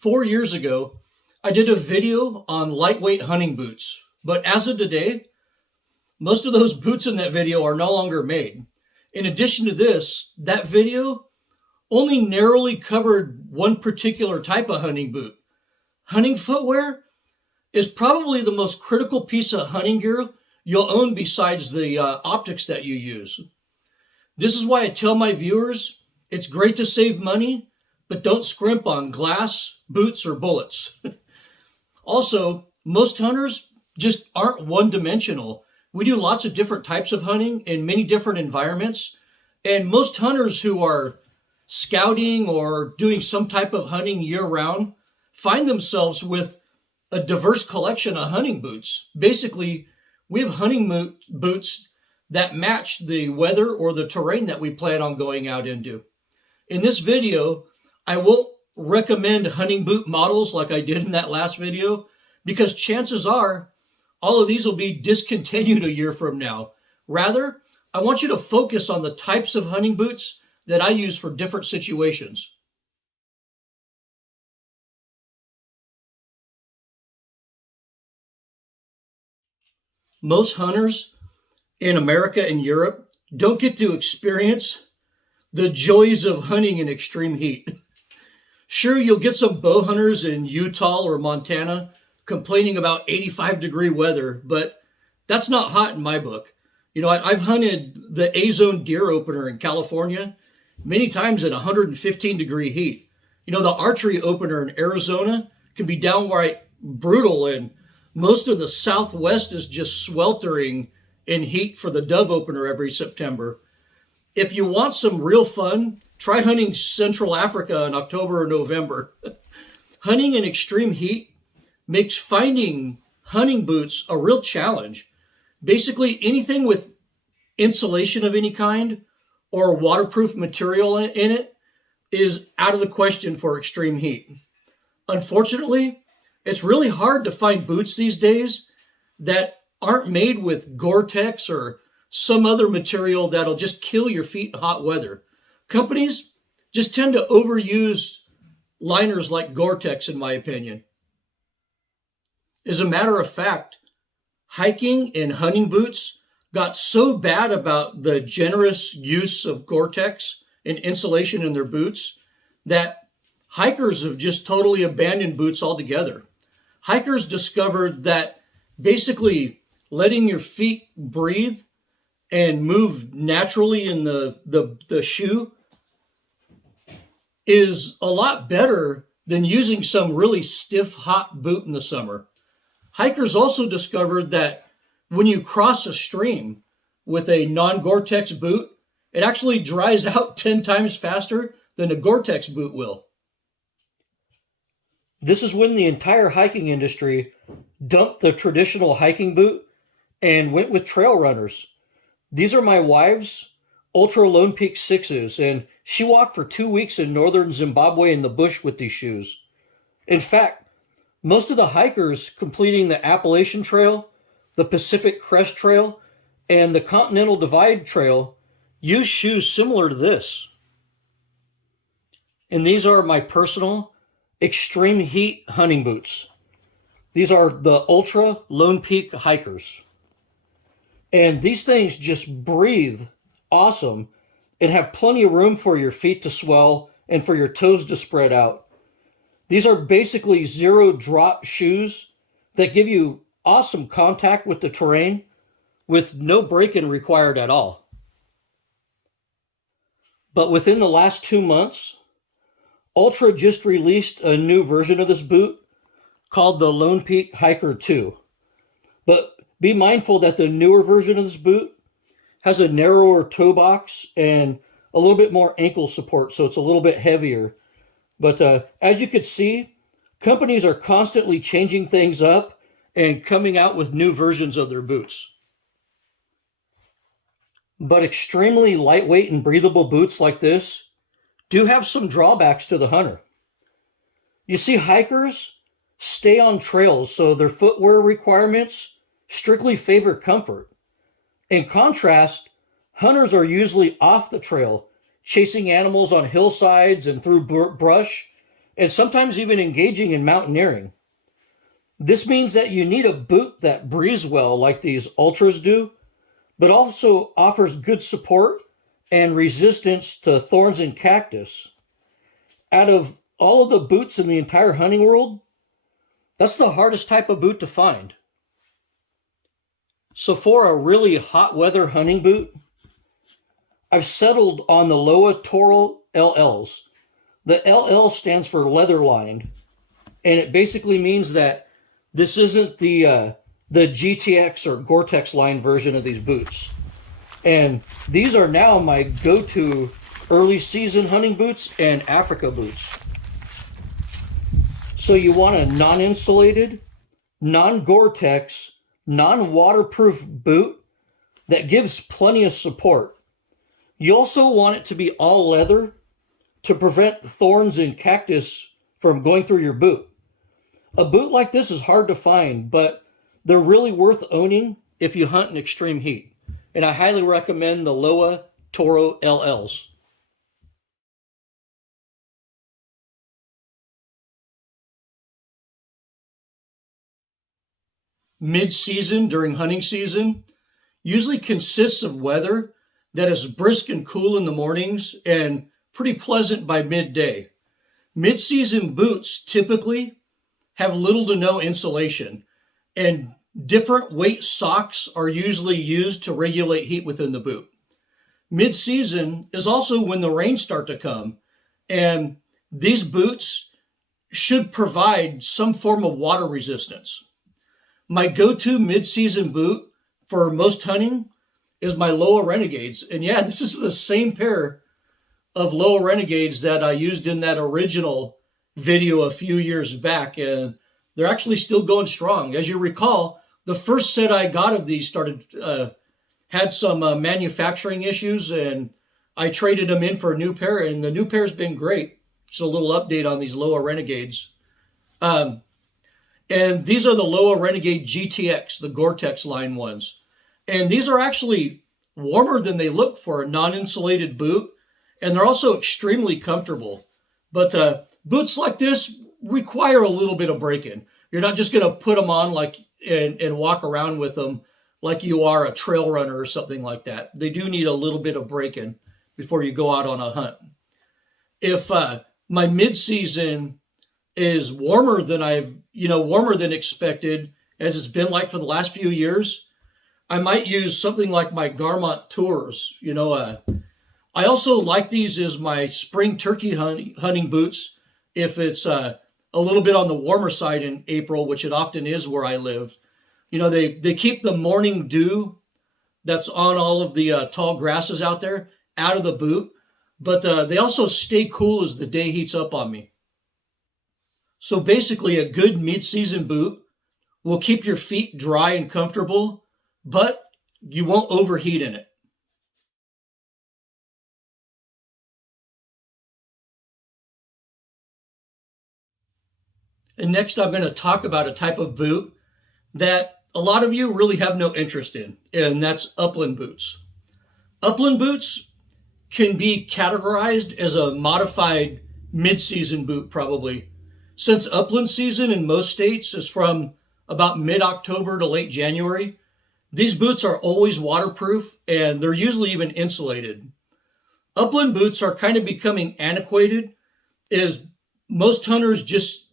4 years ago, I did a video on lightweight hunting boots. But as of today, most of those boots in that video are no longer made. In addition to this, that video only narrowly covered one particular type of hunting boot. Hunting footwear is probably the most critical piece of hunting gear you'll own besides the optics that you use. This is why I tell my viewers it's great to save money, but don't scrimp on glass, boots, or bullets. Also, most hunters just aren't one-dimensional. We do lots of different types of hunting in many different environments, and most hunters who are scouting or doing some type of hunting year-round find themselves with a diverse collection of hunting boots. Basically, we have hunting boots that match the weather or the terrain that we plan on going out into. In this video, I won't recommend hunting boot models like I did in that last video, because chances are all of these will be discontinued a year from now. Rather, I want you to focus on the types of hunting boots that I use for different situations. Most hunters in America and Europe don't get to experience the joys of hunting in extreme heat. Sure, you'll get some bow hunters in Utah or Montana complaining about 85-degree weather, but that's not hot in my book. I've hunted the A-zone deer opener in California many times at 115-degree heat. The archery opener in Arizona can be downright brutal, and most of the Southwest is just sweltering in heat for the dove opener every September. If you want some real fun, try hunting Central Africa in October or November. Hunting in extreme heat makes finding hunting boots a real challenge. Basically, anything with insulation of any kind or waterproof material in it is out of the question for extreme heat. Unfortunately, it's really hard to find boots these days that aren't made with Gore-Tex or some other material that'll just kill your feet in hot weather. Companies just tend to overuse liners like Gore-Tex, in my opinion. As a matter of fact, hiking and hunting boots got so bad about the generous use of Gore-Tex and insulation in their boots that hikers have just totally abandoned boots altogether. Hikers discovered that basically letting your feet breathe and move naturally in the shoe is a lot better than using some really stiff, hot boot in the summer. Hikers also discovered that when you cross a stream with a non-Gore-Tex boot, it actually dries out 10 times faster than a Gore-Tex boot will. This is when the entire hiking industry dumped the traditional hiking boot and went with trail runners. These are my wife's Ultra Lone Peak 6s, and she walked for 2 weeks in northern Zimbabwe in the bush with these shoes. In fact, most of the hikers completing the Appalachian Trail, the Pacific Crest Trail, and the Continental Divide Trail use shoes similar to this. And these are my personal extreme heat hunting boots. These are the Ultra Lone Peak Hikers. And these things just breathe awesome and have plenty of room for your feet to swell and for your toes to spread out. These are basically zero drop shoes that give you awesome contact with the terrain with no break-in required at all. But within the last 2 months, Ultra just released a new version of this boot called the Lone Peak Hiker 2. But be mindful that the newer version of this boot has a narrower toe box and a little bit more ankle support, so it's a little bit heavier. But as you could see, companies are constantly changing things up and coming out with new versions of their boots. But extremely lightweight and breathable boots like this do have some drawbacks to the hunter. You see, hikers stay on trails, so their footwear requirements strictly favor comfort. In contrast, hunters are usually off the trail, chasing animals on hillsides and through brush, and sometimes even engaging in mountaineering. This means that you need a boot that breathes well, like these Ultras do, but also offers good support and resistance to thorns and cactus. Out of all of the boots in the entire hunting world, that's the hardest type of boot to find. So for a really hot weather hunting boot, I've settled on the Loa Toro LLs. The LL stands for leather lined, and it basically means that this isn't the GTX or Gore-Tex line version of these boots. And these are now my go-to early season hunting boots and Africa boots. So you want a non-insulated, non-Gore-Tex, non-waterproof boot that gives plenty of support. You also want it to be all leather to prevent thorns and cactus from going through your boot. A boot like this is hard to find, but they're really worth owning if you hunt in extreme heat. And I highly recommend the Loa Toro LLs. Mid-season during hunting season usually consists of weather that is brisk and cool in the mornings and pretty pleasant by midday. Mid-season boots typically have little to no insulation, and different weight socks are usually used to regulate heat within the boot. Mid-season is also when the rains start to come, and these boots should provide some form of water resistance. My go-to mid-season boot for most hunting is my Loa Renegades. And yeah, this is the same pair of Loa Renegades that I used in that original video a few years back. And they're actually still going strong. As you recall, the first set I got of these had some manufacturing issues, and I traded them in for a new pair, and the new pair's been great. Just a little update on these Loa Renegades. And these are the Loa Renegade GTX, the Gore-Tex line ones. And these are actually warmer than they look for a non-insulated boot. And they're also extremely comfortable. But boots like this require a little bit of break-in. You're not just going to put them on and walk around with them like you are a trail runner or something like that. They do need a little bit of break-in before you go out on a hunt. If my mid-season is warmer than expected, as it's been like for the last few years, I might use something like my Garmont Tours. I also like these as my spring turkey hunting boots if it's a little bit on the warmer side in April, which it often is where I live. They keep the morning dew that's on all of the tall grasses out there out of the boot, but they also stay cool as the day heats up on me. So basically, a good mid-season boot will keep your feet dry and comfortable, but you won't overheat in it. And next, I'm going to talk about a type of boot that a lot of you really have no interest in, and that's upland boots. Upland boots can be categorized as a modified mid-season boot, probably, since upland season in most states is from about mid-October to late January. These boots are always waterproof, and they're usually even insulated. Upland boots are kind of becoming antiquated, as most hunters just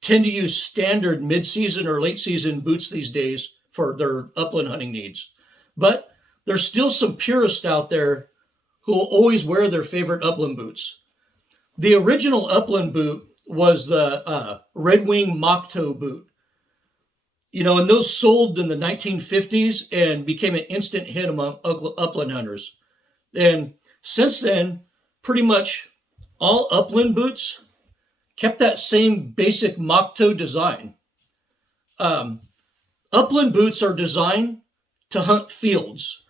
tend to use standard mid-season or late-season boots these days for their upland hunting needs. But there's still some purists out there who will always wear their favorite upland boots. The original upland boot was the Red Wing mock toe boot. And those sold in the 1950s and became an instant hit among upland hunters. And since then, pretty much all upland boots kept that same basic mock toe design. Upland boots are designed to hunt fields.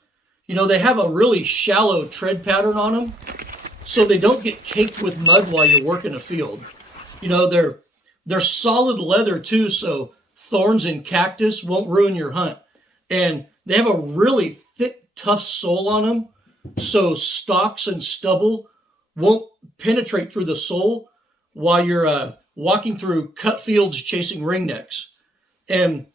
They have a really shallow tread pattern on them, so they don't get caked with mud while you're working a field. They're solid leather too, so thorns and cactus won't ruin your hunt. And they have a really thick, tough sole on them, so stalks and stubble won't penetrate through the sole while you're walking through cut fields chasing ringnecks. And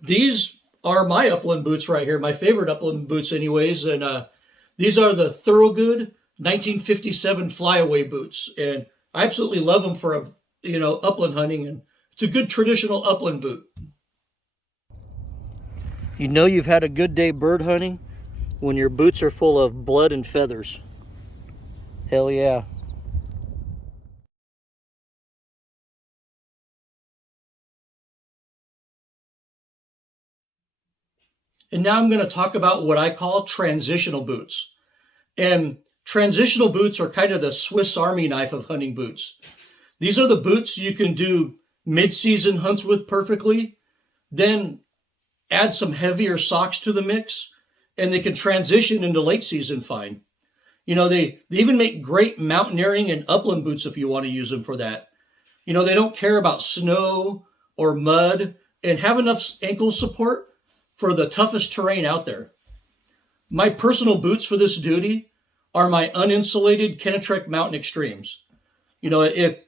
these are my Upland boots right here, my favorite Upland boots anyways. And these are the Thorogood 1957 flyaway boots. And I absolutely love them for, upland hunting. And it's a good traditional upland boot. You know you've had a good day bird hunting when your boots are full of blood and feathers. Hell yeah. And now I'm going to talk about what I call transitional boots. And transitional boots are kind of the Swiss Army knife of hunting boots. These are the boots you can do mid-season hunts with perfectly, then add some heavier socks to the mix, and they can transition into late season fine. They even make great mountaineering and upland boots if you want to use them for that. They don't care about snow or mud and have enough ankle support for the toughest terrain out there. My personal boots for this duty are my uninsulated Kenetrek Mountain Extremes. If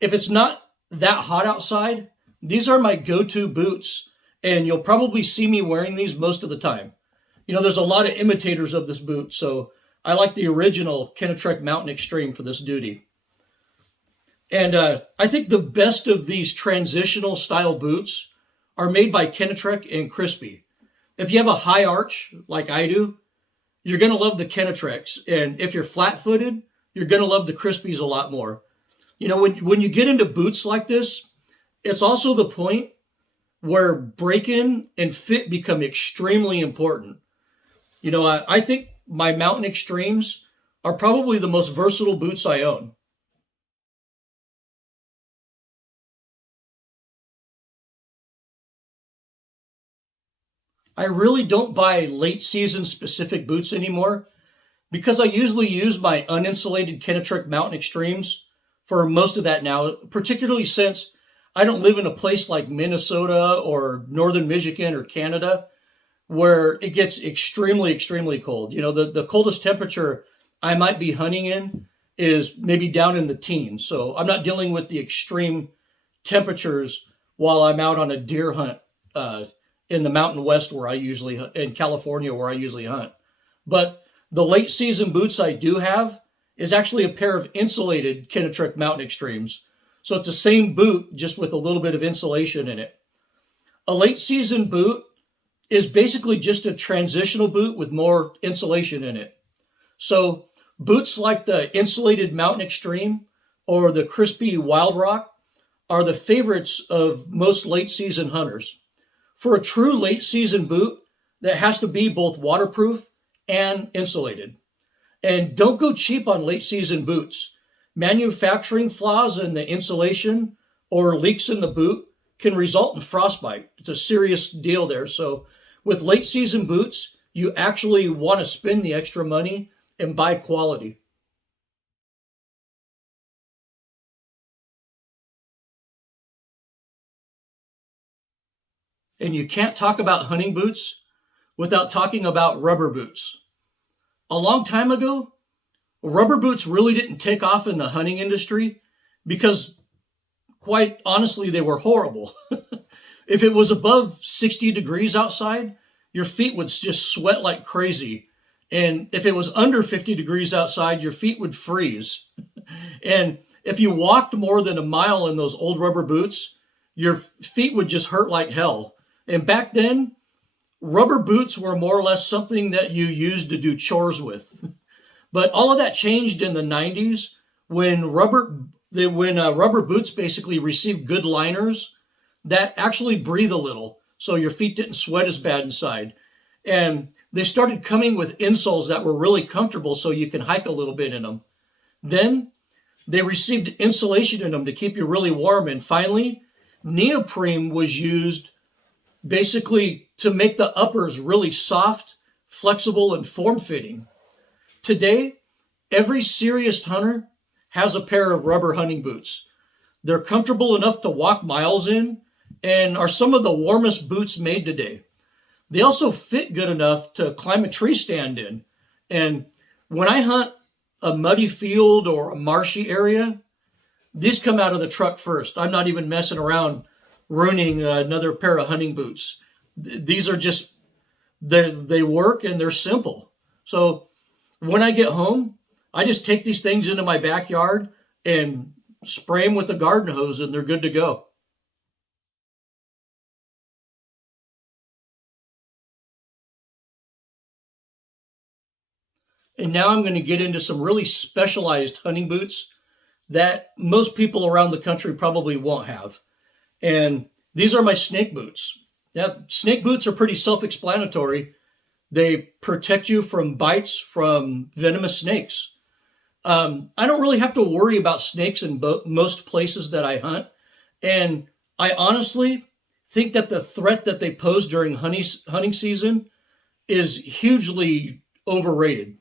it's not that hot outside, these are my go-to boots, and you'll probably see me wearing these most of the time. There's a lot of imitators of this boot, so I like the original Kenetrek Mountain Extreme for this duty. And I think the best of these transitional style boots are made by Kenetrek and Crispy. If you have a high arch like I do, you're going to love the Kenetreks. And if you're flat-footed, you're going to love the Crispies a lot more. When you get into boots like this, it's also the point where break-in and fit become extremely important. I think my Mountain Extremes are probably the most versatile boots I own. I really don't buy late season specific boots anymore because I usually use my uninsulated Kenetrek Mountain Extremes for most of that now, particularly since I don't live in a place like Minnesota or northern Michigan or Canada where it gets extremely, extremely cold. The coldest temperature I might be hunting in is maybe down in the teens. So I'm not dealing with the extreme temperatures while I'm out on a deer hunt in the Mountain West in California where I usually hunt. But the late season boots I do have is actually a pair of insulated Kenetrek Mountain Extremes. So it's the same boot, just with a little bit of insulation in it. A late season boot is basically just a transitional boot with more insulation in it. So boots like the insulated Mountain Extreme or the Crispy Wild Rock are the favorites of most late season hunters. For a true late season boot, that has to be both waterproof and insulated. And don't go cheap on late season boots. Manufacturing flaws in the insulation or leaks in the boot can result in frostbite. It's a serious deal there. So with late season boots, you actually want to spend the extra money and buy quality. And you can't talk about hunting boots without talking about rubber boots. A long time ago, rubber boots really didn't take off in the hunting industry because, quite honestly, they were horrible. If it was above 60 degrees outside, your feet would just sweat like crazy. And if it was under 50 degrees outside, your feet would freeze. And if you walked more than a mile in those old rubber boots, your feet would just hurt like hell. And back then, rubber boots were more or less something that you used to do chores with. But all of that changed in the 90s when rubber boots basically received good liners that actually breathe a little, so your feet didn't sweat as bad inside. And they started coming with insoles that were really comfortable so you can hike a little bit in them. Then they received insulation in them to keep you really warm. And finally, neoprene was used basically to make the uppers really soft, flexible, and form-fitting. Today, every serious hunter has a pair of rubber hunting boots. They're comfortable enough to walk miles in and are some of the warmest boots made today. They also fit good enough to climb a tree stand in. And when I hunt a muddy field or a marshy area, these come out of the truck first. I'm not even messing around ruining another pair of hunting boots. These are just, they work and they're simple. So when I get home, I just take these things into my backyard and spray them with a garden hose, and they're good to go. And now I'm going to get into some really specialized hunting boots that most people around the country probably won't have. And these are my snake boots. Yeah, snake boots are pretty self-explanatory. They protect you from bites from venomous snakes. I don't really have to worry about snakes in most places that I hunt. And I honestly think that the threat that they pose during hunting season is hugely overrated.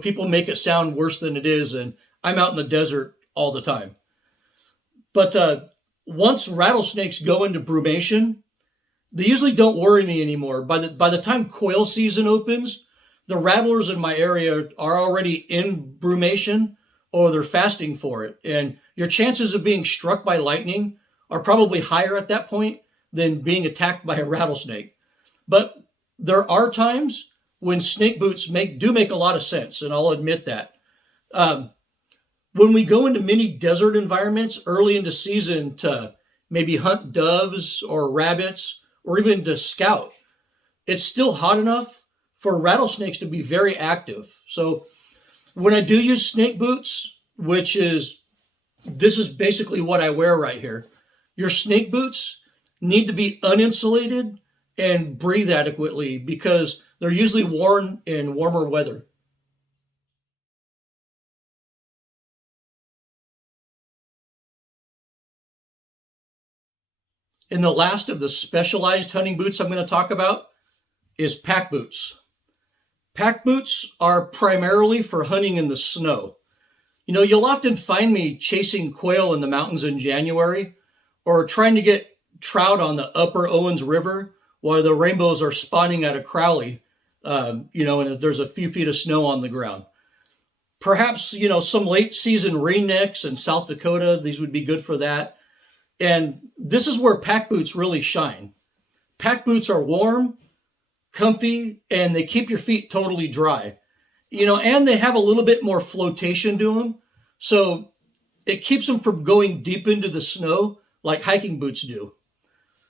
People make it sound worse than it is, and I'm out in the desert all the time. But once rattlesnakes go into brumation, they usually don't worry me anymore. By the time quail season opens, the rattlers in my area are already in brumation or they're fasting for it. And your chances of being struck by lightning are probably higher at that point than being attacked by a rattlesnake. But there are times when snake boots do make a lot of sense, and I'll admit that. Um, when we go into many desert environments early into season to maybe hunt doves or rabbits or even to scout, it's still hot enough for rattlesnakes to be very active. So when I do use snake boots, this is basically what I wear right here. Your snake boots need to be uninsulated and breathe adequately because they're usually worn in warmer weather. And the last of the specialized hunting boots I'm going to talk about is pack boots. Pack boots are primarily for hunting in the snow. You'll often find me chasing quail in the mountains in January or trying to get trout on the upper Owens River while the rainbows are spawning out of Crowley, and there's a few feet of snow on the ground. Perhaps, some late season ringnecks in South Dakota, these would be good for that. And this is where pack boots really shine. Pack boots are warm, comfy, and they keep your feet totally dry. And they have a little bit more flotation to them. So it keeps them from going deep into the snow like hiking boots do.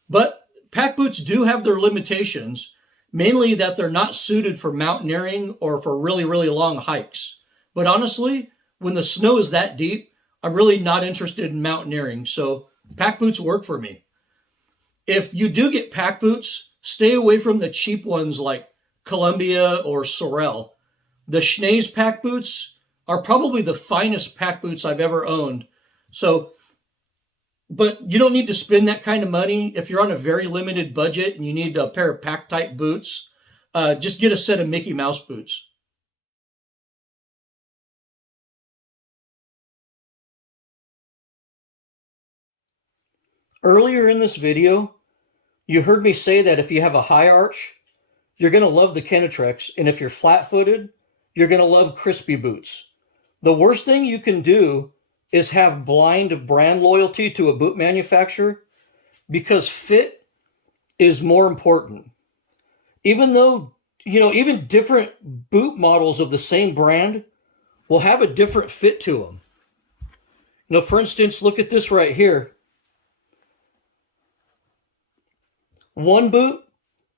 But pack boots do have their limitations, mainly that they're not suited for mountaineering or for really, really long hikes. But honestly, when the snow is that deep, I'm really not interested in mountaineering. So pack boots work for me. If you do get pack boots, stay away from the cheap ones like Columbia or Sorel. The Schnee's pack boots are probably the finest pack boots I've ever owned. But you don't need to spend that kind of money. If you're on a very limited budget and you need a pair of pack type boots, just get a set of Mickey Mouse boots. Earlier in this video, you heard me say that if you have a high arch, you're going to love the Kenetrex, and if you're flat-footed, you're going to love crispy boots. The worst thing you can do is have blind brand loyalty to a boot manufacturer because fit is more important. Even though, even different boot models of the same brand will have a different fit to them. For instance, look at this right here. One boot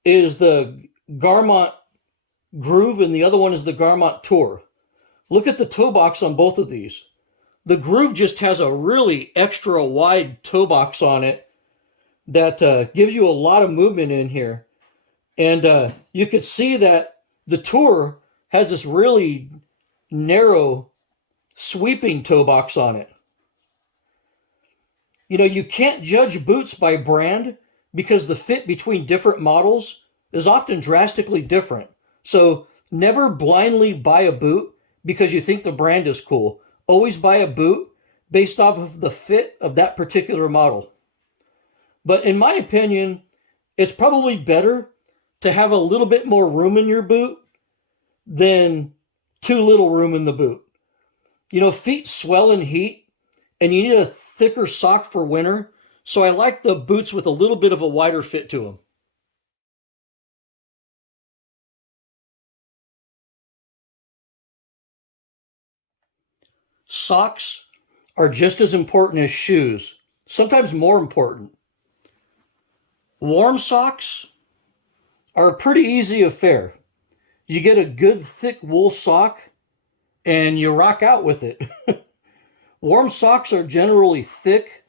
is the Garmont Groove and the other one is the Garmont Tour. Look at the toe box on both of these. The Groove just has a really extra wide toe box on it that gives you a lot of movement in here. And you can see that the Tour has this really narrow sweeping toe box on it. You can't judge boots by brand because the fit between different models is often drastically different. So never blindly buy a boot because you think the brand is cool. Always buy a boot based off of the fit of that particular model. But in my opinion, it's probably better to have a little bit more room in your boot than too little room in the boot. Feet swell in heat, and you need a thicker sock for winter. So I like the boots with a little bit of a wider fit to them. Socks are just as important as shoes, sometimes more important. Warm socks are a pretty easy affair. You get a good thick wool sock and you rock out with it. Warm socks are generally thick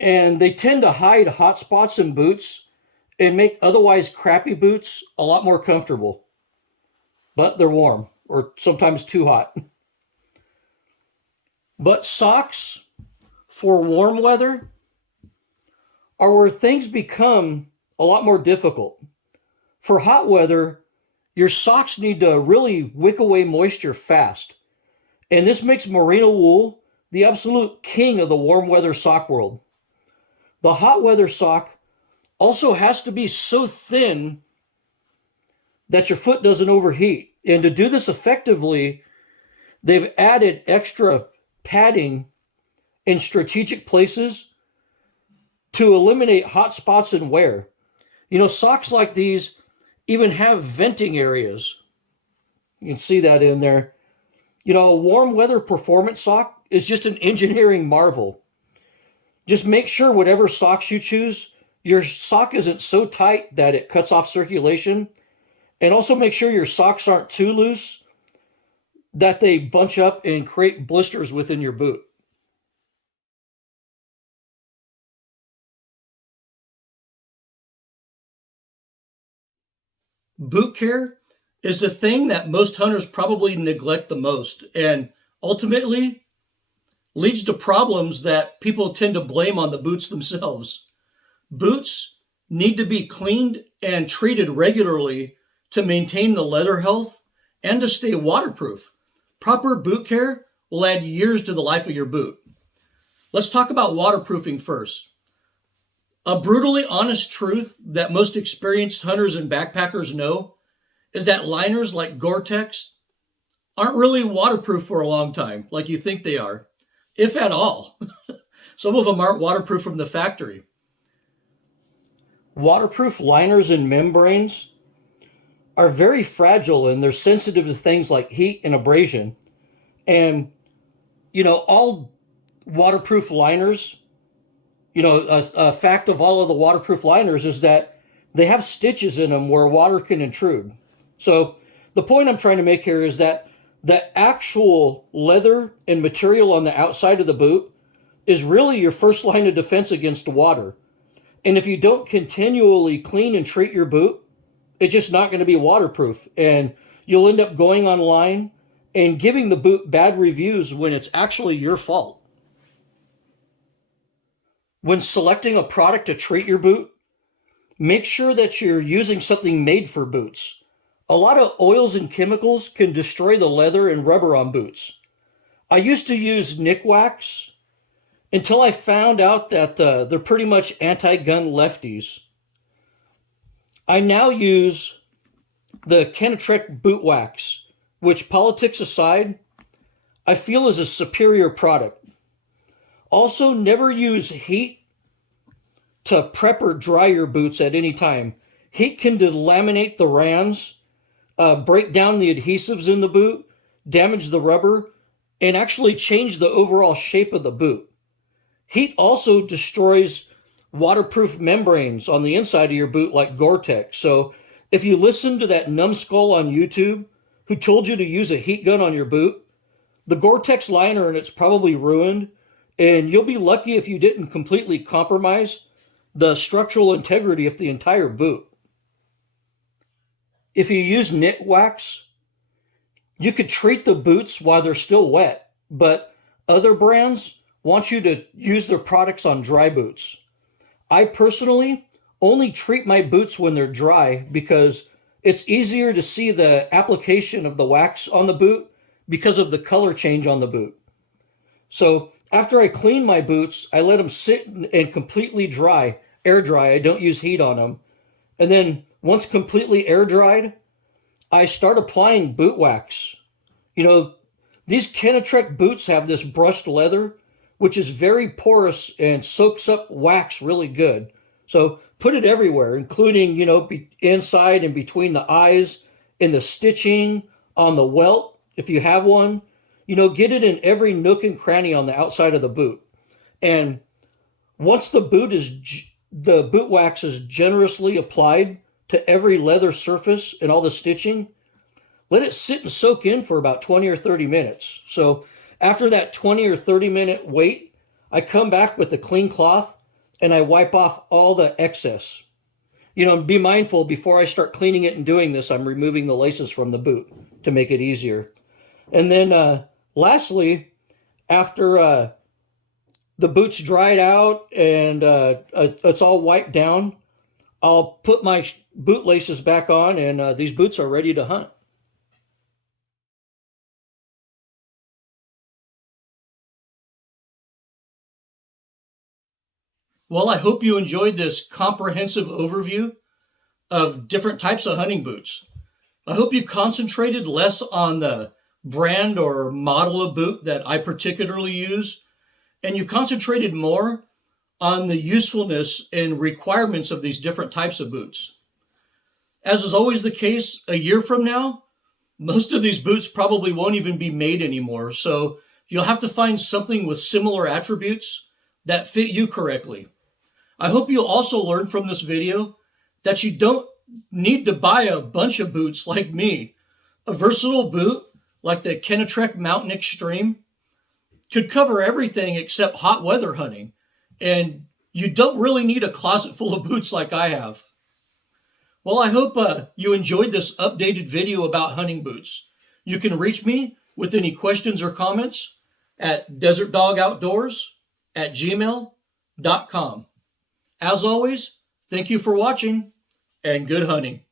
and they tend to hide hot spots in boots and make otherwise crappy boots a lot more comfortable. But they're warm or sometimes too hot. But socks for warm weather are where things become a lot more difficult. For hot weather, your socks need to really wick away moisture fast. And this makes merino wool the absolute king of the warm weather sock world. The hot weather sock also has to be so thin that your foot doesn't overheat. And to do this effectively, they've added extra padding in strategic places to eliminate hot spots and wear. You know, socks like these even have venting areas. You can see that in there. You know, a warm weather performance sock is just an engineering marvel. Just make sure whatever socks you choose, your sock isn't so tight that it cuts off circulation. And also make sure your socks aren't too loose that they bunch up and create blisters within your boot. Boot care is the thing that most hunters probably neglect the most and ultimately leads to problems that people tend to blame on the boots themselves. Boots need to be cleaned and treated regularly to maintain the leather health and to stay waterproof. Proper boot care will add years to the life of your boot. Let's talk about waterproofing first. A brutally honest truth that most experienced hunters and backpackers know is that liners like Gore-Tex aren't really waterproof for a long time, like you think they are, if at all. Some of them aren't waterproof from the factory. Waterproof liners and membranes are very fragile and they're sensitive to things like heat and abrasion. And, you know, all waterproof liners, you know, a fact of all of the waterproof liners is that they have stitches in them where water can intrude. So the point I'm trying to make here is that the actual leather and material on the outside of the boot is really your first line of defense against water. And if you don't continually clean and treat your boot, it's just not going to be waterproof. And you'll end up going online and giving the boot bad reviews when it's actually your fault. When selecting a product to treat your boot, make sure that you're using something made for boots. A lot of oils and chemicals can destroy the leather and rubber on boots. I used to use Nick Wax until I found out that they're pretty much anti-gun lefties. I now use the Kenetrek Boot Wax, which, politics aside, I feel is a superior product. Also, never use heat to prep or dry your boots at any time. Heat can delaminate the rands, break down the adhesives in the boot, damage the rubber, and actually change the overall shape of the boot. Heat also destroys waterproof membranes on the inside of your boot like Gore-Tex. So if you listen to that numbskull on YouTube who told you to use a heat gun on your boot, the Gore-Tex liner and it's probably ruined, and you'll be lucky if you didn't completely compromise the structural integrity of the entire boot. If you use Knit Wax, you could treat the boots while they're still wet, but other brands want you to use their products on dry boots. I personally only treat my boots when they're dry because it's easier to see the application of the wax on the boot because of the color change on the boot. So after I clean my boots, I let them sit and completely dry, air dry. I don't use heat on them. And then once completely air dried, I start applying boot wax. You know, these Kenetrek boots have this brushed leather which is very porous and soaks up wax really good. So put it everywhere, including, inside and between the eyes, in the stitching, on the welt, if you have one. Get it in every nook and cranny on the outside of the boot. And once the boot wax is generously applied to every leather surface and all the stitching, let it sit and soak in for about 20 or 30 minutes. So after that 20 or 30-minute wait, I come back with a clean cloth and I wipe off all the excess. Be mindful before I start cleaning it and doing this, I'm removing the laces from the boot to make it easier. And then lastly, after the boot's dried out and it's all wiped down, I'll put my boot laces back on, and these boots are ready to hunt. Well, I hope you enjoyed this comprehensive overview of different types of hunting boots. I hope you concentrated less on the brand or model of boot that I particularly use, and you concentrated more on the usefulness and requirements of these different types of boots. As is always the case, a year from now, most of these boots probably won't even be made anymore, so you'll have to find something with similar attributes that fit you correctly. I hope you'll also learn from this video that you don't need to buy a bunch of boots like me. A versatile boot like the Kenetrek Mountain Extreme could cover everything except hot weather hunting, and you don't really need a closet full of boots like I have. Well, I hope you enjoyed this updated video about hunting boots. You can reach me with any questions or comments at desertdogoutdoors@gmail.com. As always, thank you for watching and good hunting.